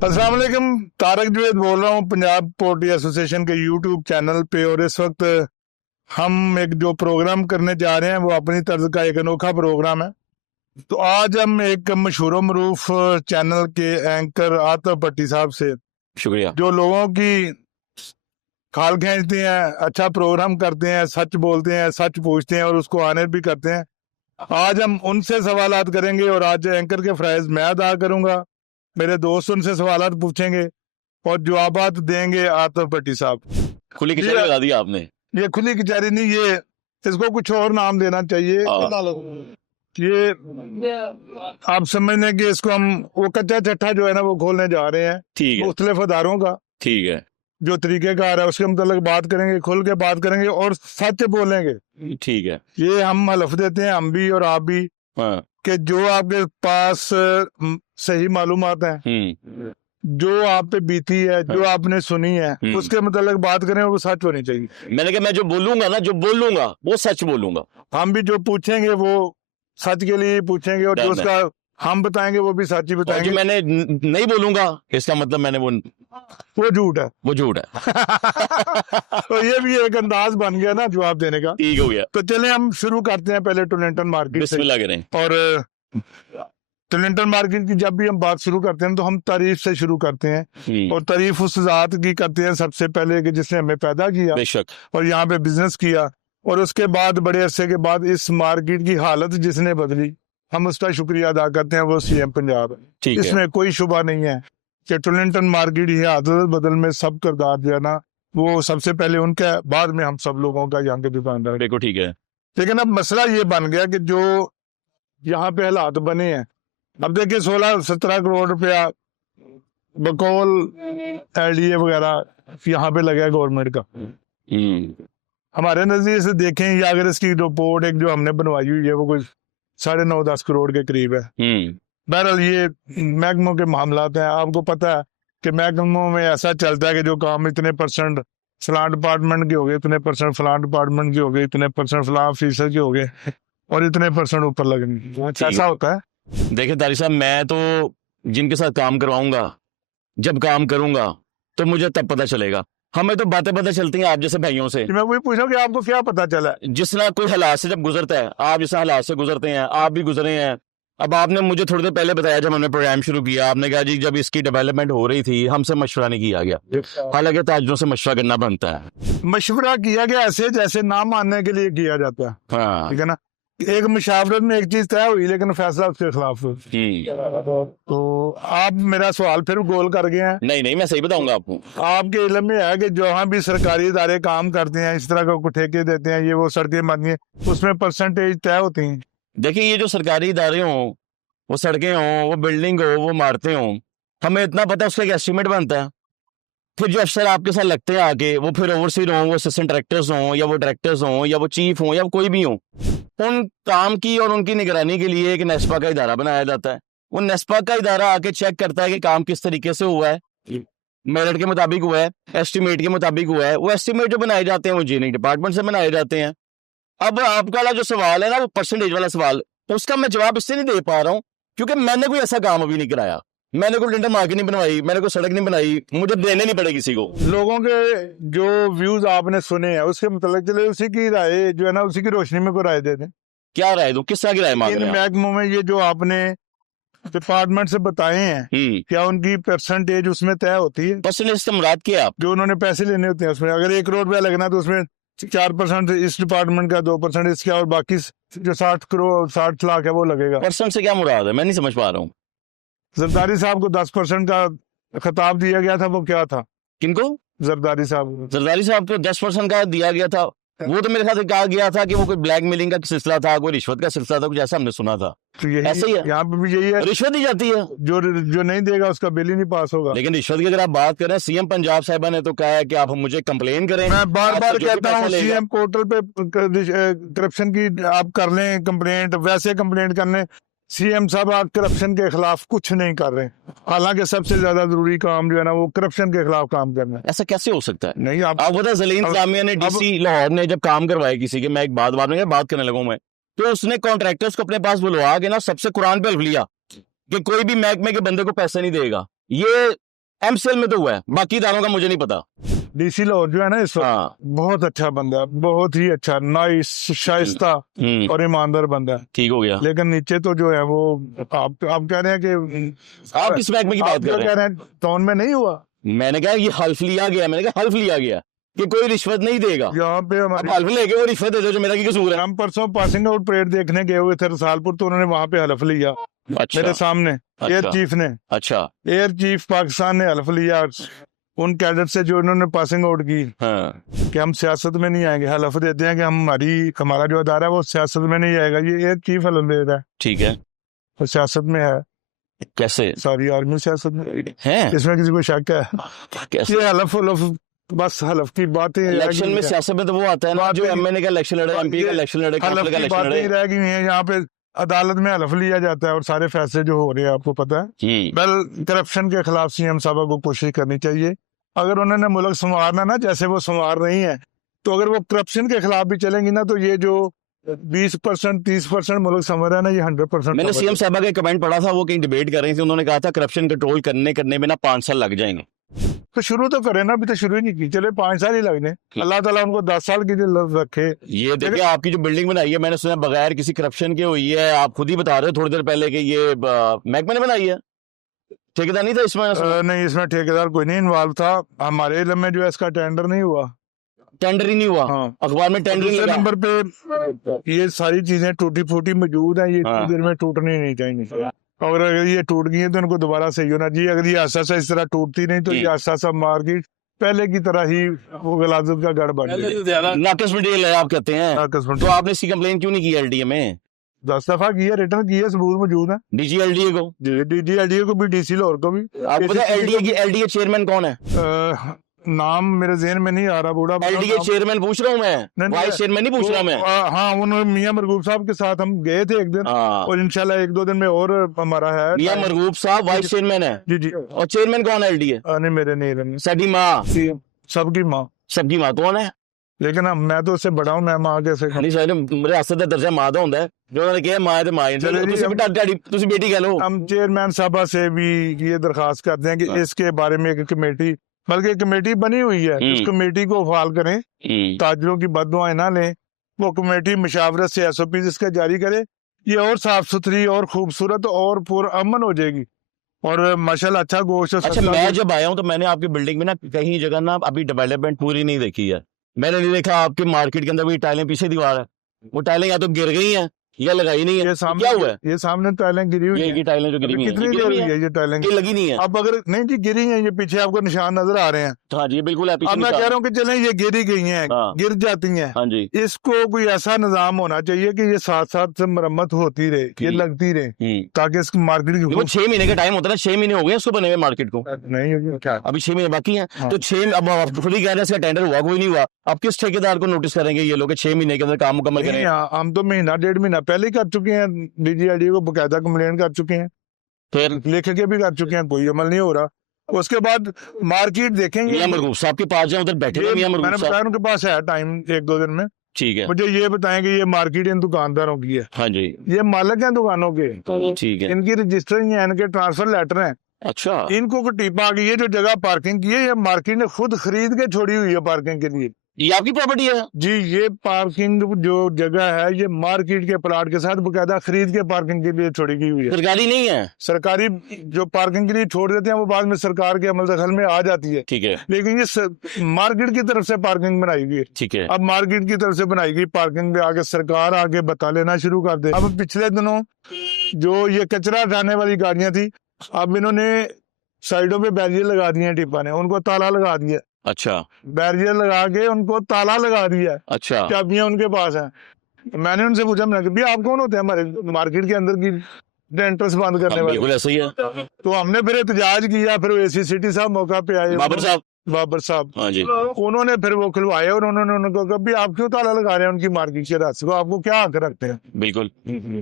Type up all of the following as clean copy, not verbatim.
अस्सलाम वालेकुम, तारक जुवैद बोल रहा हूँ पंजाब पोल्ट्री एसोसिएशन के यूट्यूब चैनल पे। और इस वक्त हम एक जो प्रोग्राम करने जा रहे हैं वो अपनी तर्ज का एक अनोखा प्रोग्राम है। तो आज हम एक मशहूर मरूफ चैनल के एंकर आतिफ भट्टी साहब से, शुक्रिया, जो लोगों की खाल खींचते हैं, अच्छा प्रोग्राम करते हैं, सच बोलते हैं, सच पूछते हैं और उसको आने भी करते हैं, आज हम उनसे सवालात करेंगे। और आज एंकर के फ़राइज़ मैं अदा करूंगा, मेरे दोस्त उनसे सवालात पूछेंगे और जवाबात देंगे आतिफ भट्टी साहब। खुली कचहरी बता दिया आपने। ये खुली कचहरी नहीं, ये इसको कुछ और नाम देना चाहिए। ये आप समझने कि इसको हम वो कच्चा चट्ठा जो है ना वो खोलने जा रहे हैं, ठीक है, मुख्तलिफ अदारों का ठीक है, जो तरीकेकार है उसके मतलब बात करेंगे, खुल के बात करेंगे और सच बोलेंगे। ठीक है। ये हम हलफ देते हैं, हम भी और आप भी, हाँ, कि जो आपके पास सही मालूमात है, जो आप पे बीती है, जो आपने सुनी है, उसके मतलब बात करें, वो सच होनी चाहिए। मैंने कहा मैं जो बोलूंगा ना, जो बोलूंगा वो सच बोलूंगा। हम भी जो पूछेंगे वो सच के लिए पूछेंगे और जो उसका हम बताएंगे वो भी सच ही और बताएंगे। जो मैंने नहीं बोलूंगा इसका मतलब मैंने वो झूठ है, वो झूठ है। तो ये भी एक अंदाज बन गया ना जवाब देने का। ठीक हो गया। तो चले हम शुरू करते हैं पहले टोरंटो मार्केट से। बिस्मिल्लाह करें। और टोरंटो मार्केट की जब भी हम बात शुरू करते हैं तो हम तारीफ से शुरू करते हैं, और तारीफ उस जात की करते हैं सबसे पहले कि जिसने हमें पैदा किया बेशक, और यहाँ पे बिजनेस किया, और उसके बाद बड़े अरसे के बाद इस मार्केट की हालत जिसने बदली, हम उसका शुक्रिया अदा करते हैं, वो सीएम पंजाब है। इसमें कोई शुबा नहीं है कि टोरंटो मार्केट की हालत बदल में सब किरदार जो है ना वो सबसे पहले उनका, बाद में हम सब लोगों का यहाँ के दुकानदार। देखो ठीक है, लेकिन अब मसला ये बन गया कि जो यहाँ पे हालात बने हैं, अब देखिए 16-17 करोड़ रुपया बकौल एलडीए वगैरह यहाँ पे लगा है गवर्नमेंट का। हमारे नजरिए से देखें, या अगर इसकी रिपोर्ट एक जो हमने बनवाई हुई है वो कोई 9.5-10 करोड़ के करीब है। बहरहाल ये महकमों के मामलात हैं। आपको पता है कि महकमों में ऐसा चलता है कि जो काम इतने परसेंट फलां डिपार्टमेंट के हो गए, इतने परसेंट फलां डिपार्टमेंट के हो गए, इतने परसेंट फलां ऑफिसर के हो गए और इतने परसेंट ऊपर लगेंगे, ऐसा होता है। देखिए तारिक साहब, मैं तो जिनके साथ काम करवाऊंगा, जब काम करूंगा तो मुझे तब पता चलेगा। हमें तो बातें पता चलती हैं आप जैसे भाइयों से। मैं वही पूछा कि आपको क्या पता चला? जिस तरह कोई हालात से जब गुजरता है, आप जिस हालात से गुजरते हैं, आप भी गुजरे हैं। अब आपने मुझे थोड़ी देर पहले बताया जब हमने प्रोग्राम शुरू किया, आपने कहा जी जब इसकी डेवलपमेंट हो रही थी हमसे मशवरा नहीं किया गया। हालांकि ताजरों से मशवरा करना बनता है। मशवरा किया गया ऐसे जैसे ना मानने के लिए किया जाता है। हाँ, ठीक है ना, एक मुशावरत में एक चीज तय हुई लेकिन फैसला उसके खिलाफ हुआ। तो आप मेरा सवाल फिर गोल कर गए हैं। नहीं, मैं सही बताऊंगा आपको। आपके इल्म में है कि जहाँ भी सरकारी इदारे काम करते हैं, इस तरह का ठेके देते हैं, ये वो सड़कें बनती हैं, उसमें परसेंटेज तय होती हैं। देखिए ये जो सरकारी इदारे हों, वो सड़कें हों, वो बिल्डिंग हो, वो इमारतें हों, हमें इतना पता है उसका एक एस्टिमेट बनता है। फिर जो अफसर आपके साथ लगते हैं आगे, वो फिर ओवरसीर हों, वो असिस्टेंट डायरेक्टर्स हों, या वो डायरेक्टर्स हों, या वो चीफ हों, या कोई भी हों, उन काम की और उनकी निगरानी के लिए एक नेस्पा का इदारा बनाया जाता है। वो नेस्पा का इदारा आके चेक करता है कि काम किस तरीके से हुआ है, मेरिट के मुताबिक हुआ है, एस्टिमेट के मुताबिक हुआ है। वो एस्टिमेट जो बनाए जाते हैं वो जीएनई डिपार्टमेंट से बनाए जाते हैं। अब आपका जो सवाल है ना वो परसेंटेज वाला सवाल, तो उसका मैं जवाब इससे नहीं दे पा रहा हूँ क्योंकि मैंने कोई ऐसा काम अभी नहीं कराया। मैंने कोई टेंडर मार्केट नहीं बनवाई, मैंने कोई सड़क नहीं बनाई, मुझे देने नहीं पड़े किसी को। लोगों के जो व्यूज आपने सुने हैं उसके मतलब चले उसी की राय जो है ना, उसी की रोशनी में को राय दे दें। क्या राय दूं, किस तरह की राय मांग रहे हैं? महकमों में ये जो आपने डिपार्टमेंट से बताए हैं, क्या उनकी परसेंटेज उसमें तय होती है? परसेंटेज से मुराद क्या आप? जो उन्होंने पैसे लेने होते हैं उसमें, अगर 1 करोड़ रुपया लगना तो उसमें 4% इस डिपार्टमेंट का, 2% इसका, और बाकी जो 60 लाख है वो लगेगा। परसेंट से क्या मुराद है, मैं नहीं समझ पा रहा हूँ। जरदारी साहब को 10% का खिताब दिया गया था, वो क्या था? किनको? जरदारी साहब को 10% का दिया गया था। वो तो मेरे ख्याल से कहा गया था कि वो कोई ब्लैकमेलिंग का सिलसिला था, कोई रिश्वत का सिलसिला था, कुछ ऐसा हमने सुना था। तो ऐसे ही है, यहाँ पे भी यही है, रिश्वत दी जाती है। जो नहीं देगा उसका बिल ही नहीं पास होगा। लेकिन रिश्वत की अगर आप बात करें, सीएम पंजाब साहिबा ने तो कहा है कि आप मुझे कंप्लेन करें। मैं बार कहता हूँ सीएम पोर्टल पे करप्शन की आप कर लें कंप्लेंट, वैसे कंप्लेंट करने। सीएम साहब आप करप्शन के खिलाफ कुछ नहीं कर रहे, हालांकि सबसे ज्यादा जरूरी काम जो है ना वो करप्शन के खिलाफ काम करना है। ऐसा कैसे हो सकता है? नहीं, आप बता, जलील जामिया ने डीसी लाहौर ने जब काम करवाया किसी के, मैं एक बात करने लगा मैं, तो उसने कॉन्ट्रैक्टर्स को अपने पास बुलवा के ना सबसे कुरान पे लिया कि कोई भी महकमे के बंदे को पैसे नहीं देगा। ये MCL में तो हुआ है, बाकी इदारों का मुझे नहीं पता। डीसी लाहौर जो है ना इस वक्त हाँ। बहुत अच्छा बंदा है, बहुत ही अच्छा, नाइस, शाइस्ता और ईमानदार बंदा है। ठीक हो गया। लेकिन नीचे तो जो है वो आप कह रहे हैं कि आप किस महकमे की आप बात जो कर रहे कह हैं? रहे हैं टाउन में नहीं हुआ। मैंने कहा ये हल्फ लिया गया, मैंने कहा हल्फ लिया गया कि कोई रिश्वत नहीं देगा। यहाँ पे अब हमारे हल्फ लेके वो रिश्वत दे दो, जो मेरा की कसूर है? हम परसों पासिंग आउट परेड देखने गए हुए थे रसालपुर, तो उन्होंने वहां पे हल्फ लिया अच्छा मेरे सामने, एयर चीफ ने, अच्छा। एयर चीफ पाकिस्तान ने हल्फ लिया उन कैडेट से जो इन्होंने पासिंग आउट की हाँ कि हम सियासत में नहीं आएंगे। हल्फ देते हैं कि हमारा जो अदारा है वो सियासत में नहीं आएगा। ये एयर चीफ हल्फ दे रहा है, ठीक है। वो सियासत में है, कैसे सारी आर्मी सियासत में, हैं? इसमें किसी को शक है? कैसे? ये हल्फ बस हल्फ की बातें रह इलेक्शन गई में हैं। सियासत में तो वो आता है ना, जो MNA का इलेक्शन लड़े, MP का इलेक्शन लड़े, हल्फ काउंसिल का की इलेक्शन बातें लड़े। ही रह गई हैं। यहाँ पे अदालत में हल्फ लिया जाता है और सारे फैसले जो हो रहे हैं आपको पता है। वेल, करप्शन के खिलाफ CM साहब को कोशिश करनी चाहिए। अगर उन्होंने मुल्क संवारना ना, जैसे वो संवार रही है, तो अगर वो करप्शन के खिलाफ भी चलेंगी ना, तो ये जो 20% 30% मुल्क संवर है ना, ये 100% मैंने CM साहबा का कमेंट पढ़ा था, वो कहीं डिबेट कर रही थी, उन्होंने कहा था करप्शन कंट्रोल करने में ना 5 साल लग जाएंगे। तो शुरू तो करें ना, अभी तो शुरू ही नहीं की, चले 5 साल ही लगने। अल्लाह ताला उनको 10 साल की दिल रखे। ये देखिए आपकी जो बिल्डिंग बनाई है, मैंने सुना बगैर किसी करप्शन के हुई है। आप खुद ही बता रहे हो थोड़ी देर पहले कि ये महकमे ने बनाई है, ठेकेदार नहीं था इसमें? नहीं, इसमें ठेकेदार कोई नहीं इन्वॉल्व था। हमारे इल्म में जो है इसका टेंडर नहीं हुआ, टेंडर ही नहीं हुआ। हाँ। अखबार में टेंडर दूसरे लगा। नंबर पे ये सारी चीजें टूटी फूटी मौजूद हैं, ये हाँ। इतनी देर में टूटनी नहीं चाहिए। और अगर ये टूट गई है तो इनको दोबारा सही होना चाहिए। अगर ये आस्ता इस तरह टूटती नहीं तो ये आस्ता मार्केट पहले की तरह ही वो गलाजत का गढ़ बन गया। नाकस मटेरियल है आप कहते हैं, तो आपने इसकी कंप्लेन क्यों नहीं की LDA में? 10 दफा किया, रिटर्न किया, सबूत मौजूद है। DG LDA को, DG LDA को भी, DC लाहौर को भी। आपको पता है LDA चेयरमैन कौन है? नाम मेरे जहन में नहीं आ रहा, बूढ़ा LDA चेयरमैन पूछ रहा हूँ मैं, वाइस चेयरमैन नहीं पूछ रहा मैं। हाँ, उन्होंने मियां मरगूब साहब के साथ हम गए थे एक दिन, और इंशाल्लाह 1-2 दिन में और हमारा है। मियां मरगूब साहब वाइस चेयरमैन है? जी। और चेयरमैन कौन है LDA? नहीं, मेरे नहीं, सदी माँ, सबकी माँ। सबकी माँ कौन है? लेकिन मैं तो उससे बड़ा हूँ, मैं माँ कैसे? नहीं सर, मेरे रियासत का दर्जा माँ का ਹੁੰਦਾ है, जो उन्होंने कहा माँ तो माँ है, तुसी बेटी कह लो। हम चेयरमैन साहबा से भी ये दरखास्त करते हैं कि इसके बारे में एक कमेटी, बल्कि कमेटी बनी हुई है, उस कमेटी को फाल करें, ताजरों की बददुआएं ना लें। वो कमेटी मुशावरत से SOP इसका जारी करे, ये और साफ सुथरी और खूबसूरत और पुरअमन हो जाएगी। और माशाल्लाह अच्छा गोश्त। अच्छा, मैं जब आया हूँ तो मैंने आपकी बिल्डिंग में ना कहीं जगह ना अभी डेवलपमेंट पूरी नहीं देखी है। मैंने नहीं देखा आपके मार्केट के अंदर भी टाइलें, पीछे दीवार है, वो टाइलें या तो गिर गई हैं या लगाई नहीं है। ये सामने क्या हुआ है? ये सामने टाइलें गिरी हुई हैं। ये टाइलें जो गिरी हुई हैं, कितनी देर हुई है ये टाइलें लगी नहीं है? अब अगर नहीं जी गिरी हैं, ये पीछे आपको निशान नजर आ रहे हैं। हाँ जी, बिल्कुल है। अब मैं कह रहा हूँ कि चलें ये गिरी गई हैं, गिर जाती हैं। हाँ जी, इसको कोई ऐसा निजाम होना चाहिए कि ये साथ साथ से मरम्मत होती रहे, ये लगती रहे, ताकि इस मार्केट की 6 महीने का टाइम होता है ना, 6 महीने हो गए इसको बने हुए मार्केट को। नहीं क्या अभी 6 महीने बाकी हैं। तो 6, अब आप खुद ही कह रहे हैं इसका टेंडर हुआ कोई नहीं हुआ। अब किस ठेकेदार को नोटिस करेंगे ये लोग 6 महीने के अंदर काम मुकम्मल करें? हम तो महीना 1.5 महीना पहले ही कर चुके हैं, DG LDA को बकायदा कंप्लेन कर चुके हैं, फिर लिख के भी कर चुके हैं, कोई अमल नहीं हो रहा। उसके बाद मार्केट देखेंगे। मियां मरगूब साहब के पास जाए, उधर बैठे हैं मियां मरगूब साहब। मैंने बताया उनके पास है टाइम 1-2 दिन में। ठीक है, मुझे ये बताएं कि ये मार्केट इन दुकानदारों की है? हाँ जी, ये मालिक हैं दुकानों के, ठीक है, इनकी रजिस्टरिंग है, इनके ट्रांसफर लेटर हैं। अच्छा, इनको कोई टिप आ गई है, जो जगह पार्किंग की है ये मार्केट ने खुद खरीद के छोड़ी हुई है पार्किंग के लिए। ये आपकी प्रॉपर्टी है? जी, ये पार्किंग जो जगह है ये मार्केट के प्लाट के साथ बकायदा खरीद के पार्किंग के लिए छोड़ी गई हुई है। सरकारी नहीं है? सरकारी जो पार्किंग के लिए छोड़ देते हैं वो बाद में सरकार के अमल दखल में आ जाती है। ठीक है, लेकिन ये मार्केट की तरफ से पार्किंग बनाई गई है। ठीक है, अब मार्केट की तरफ से बनाई गई पार्किंग में आगे सरकार आगे बता लेना शुरू कर दे। अब पिछले दिनों जो ये कचरा उठाने वाली गाड़ियां थी, अब इन्होंने साइडों पे बैरियर लगा दिए हैं, टिप्पा ने उनको ताला लगा दिया। अच्छा, बैरियर लगा के उनको ताला लगा दिया। अच्छा, चाबियां उनके पास हैं। मैंने उनसे पूछा, मैंने कहा भैया आप कौन होते हैं हमारे मार्केट के अंदर की एंट्रेंस बंद करने वाले? बिल्कुल ऐसा ही है। तो हमने फिर एहतजाज किया, फिर AC सिटी साहब मौका पे आए, बाबर साहब, हाँ जी, उन्होंने फिर वो खुलवाए और उन्होंने उनको कहा भी आप क्यों ताला लगा रहे हैं उनकी मार्केट के रास्ते को, आपको क्या हक रखते हैं? बिल्कुल।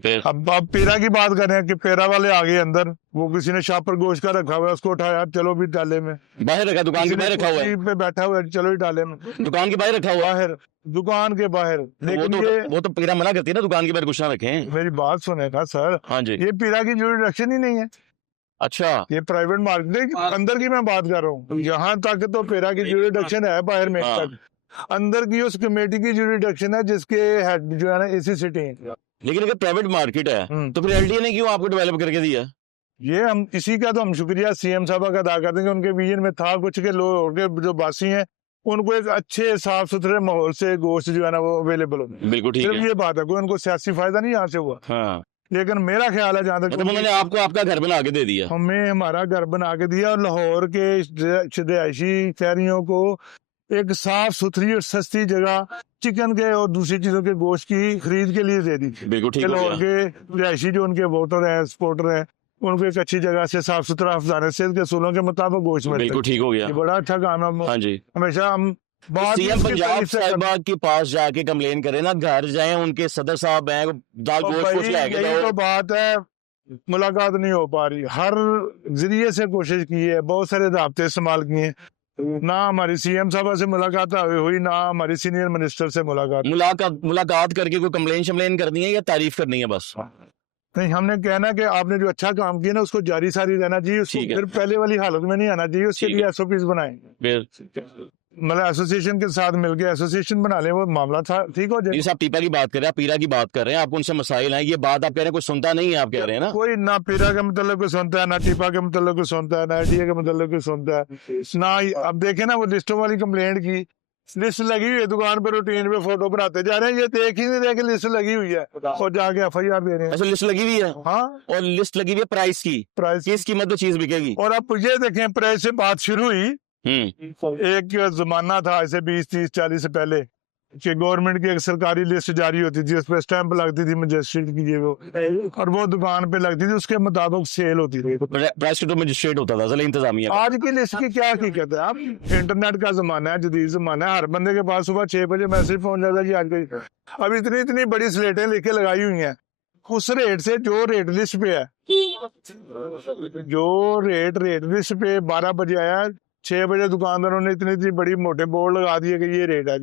फिर अब आप पेरा की बात कर रहे हैं कि पेरा वाले आ गए अंदर, वो किसी ने शाह पर गोश्त का रखा हुआ है, उसको उठाया, चलो भी डाले में, बाहर रखा, दुकान के बाहर रखा हुआ है, पे बैठा हुआ है, चलो ही डाले में, दुकान के बाहर रखा हुआ है, बाहर दुकान के बाहर। लेकिन वो तो पीरा मना करती है ना दुकान के बाहर कुछ ना रखें। मेरी बात सुनेगा सर, हाँ जी, ये पीरा की जुरिडिक्शन ही नहीं है। अच्छा ये प्राइवेट मार्केट अंदर की मैं बात कर रहा हूँ। यहाँ तक तो पेरा की जुरिडिक्शन है, बाहर में हाँ। तक अंदर की उस कमेटी की जुरिडिक्शन है जिसके हेड जो है ना एसी सिटी है। लेकिन अगर प्राइवेट मार्केट है तो फिर एलडीए ने क्यों आपको डेवलप करके दिया? ये हम इसी का तो हम शुक्रिया सीएम साहब का अदा करते हैं कि उनके विजन में था कुछ के लोग के जो बासी हैं उनको एक अच्छे साफ सुथरे माहौल से गोश्त जो है ना वो अवेलेबल हो। बिल्कुल ठीक सिर्फ है। ये बात है, कोई उनको सियासी फायदा नहीं यहाँ से हुआ। हाँ लेकिन मेरा ख्याल है जहाँ तक मतलब उन्होंने आपको आपका घर बना के दे दिया। हमें हमारा घर बना के दिया और लाहौर के रिहायशी शहरियों को एक साफ सुथरी और सस्ती जगह चिकन के और दूसरी चीजों के गोश्त की खरीद के लिए दे दी। बिल्कुल ठीक हो लाहौर गया। के रिहायशी जो उनके वोटर है सपोर्टर है उनको एक अच्छी जगह से साफ सुथरा अफजान सेहत के असूलों के मुताबिक गोश्त मिलता बिल्कुल है। ठीक हो गया। ये बड़ा अच्छा काम है। हाँ जी। हमेशा हम बात सीएम इसकी पंजाब तारीफ से करते साहिबा के पास जाके कंप्लेन करें ना, घर जाए उनके सदर साहब हैं दाल हैं। गोश्त भाई, कुछ लेके यही दो। तो बात है, मुलाकात नहीं हो पा रही। हर जरिए से कोशिश की है, बहुत सारे राब्ते इस्तेमाल किए, ना हमारी सीएम साहबा से मुलाकात हुई ना हमारी सीनियर मिनिस्टर से मुलाकात। मुलाकात करके कोई कंप्लेन शम्लेन करनी है या तारीफ करनी है बस? नहीं, हमने कहना कि आपने जो अच्छा काम किया ना उसको जारी सारी रहना चाहिए, उसको ठीक है। फिर पहले वाली हालत में नहीं आना चाहिए। उसके ठीक लिए है। एसओपीज बनाए, फिर मतलब एसोसिएशन के साथ मिलकर एसोसिएशन बना ले, वो मामला था ठीक हो जाए। ये आप पीपा की बात कर रहे हैं, आप पीरा की बात कर रहे हैं, आपको उनसे मसाइल हैं, ये बात आप कह रहे हैं कोई सुनता नहीं है, आप कह रहे हैं ना? कोई ना पीरा के मतलब को सुनता है, ना टीपा के मतलब को सुनता है, ना एडीए के मतलब को सुनता है ना। अब देखे ना वो लिस्टों वाली कंप्लेंट की लिस्ट लगी हुई है, दुकान पे रूटीन पे फोटो बनाते जा रहे हैं, ये देख ही नहीं रहे कि लिस्ट लगी हुई है और जाके एफआईआर दे रहे हैं। अच्छा लिस्ट लगी हुई है? हाँ, और लिस्ट लगी हुई है प्राइस की, प्राइस किस कीमत पे चीज बिकेगी। और अब ये देखें प्राइस से बात शुरू हुई। हम्म। एक जमाना था ऐसे 20-30-40 से पहले कि गवर्नमेंट की एक सरकारी लिस्ट जारी होती थी, उस पर स्टैंप लगती थी मजिस्ट्रेट की, ये वो, और वो दुकान पे लगती थी, उसके मुताबिक सेल होती थी। प्राइस तो मजिस्ट्रेट होता था, जिला इंतजामिया का। आज की लिस्ट की क्या हकीकत है? अब इंटरनेट का जमाना है, जदीद जमाना है, हर बंदे के पास सुबह 6 बजे मैसेज पहुंच जाता है कि आज का। अब इतनी इतनी बड़ी स्लेटें लिखे लगाई हुई हैं, उस रेट से जो रेट लिस्ट पे है, जो रेट लिस्ट पे 12 बजे आया, 6 बजे दुकानदारों ने इतनी इतनी बड़ी मोटे बोर्ड लगा दिए कि ये रेट है।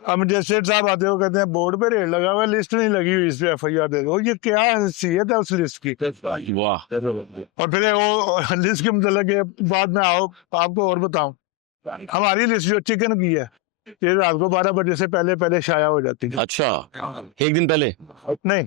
अब मजिस्ट्रेट साहब आते हो कहते हैं बोर्ड पे रेट लगा हुआ है, लिस्ट नहीं लगी हुई, इस पे एफआईआर दे दो। ये क्या हैसियत है उस लिस्ट की? वाह। और फिर वो लिस्ट के मतलब के बाद में आओ आपको और बताऊं, हमारी लिस्ट जो चिकन की है ये रात को 12 बजे से पहले पहले शाया हो जाती है। अच्छा, एक दिन पहले? नहीं,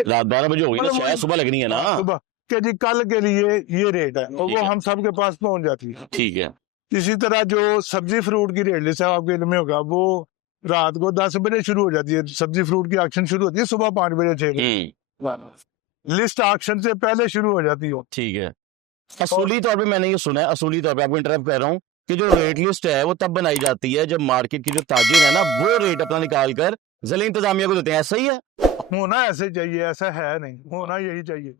रात 12 बजे होगी ना, मतलब शायद सुबह लगनी है ना। सुबह के जी कल के लिए ये रेट है और ठीक वो है। हम सब के पास पहुंच जाती है। ठीक है। इसी तरह जो सब्जी फ्रूट की रेट लिस्ट है आपके इल्म में होगा, वो रात को 10 बजे शुरू हो जाती है। सब्जी फ्रूट की ऑक्शन शुरू होती है सुबह 5 बजे 6 बजे, लिस्ट ऑक्शन से पहले शुरू हो जाती है। ठीक है। असूली तौर पे मैंने ये सुना है, असूली तौर पे आपको इंटरप्ट कर रहा हूँ, कि जो रेट लिस्ट है वो तब बनाई जाती है जब मार्केट की जो ताजिर है ना वो रेट अपना निकाल कर जिला इंतजामिया को देते हैं, ऐसा ही है? होना ऐसे चाहिए, ऐसा है नहीं, होना यही चाहिए।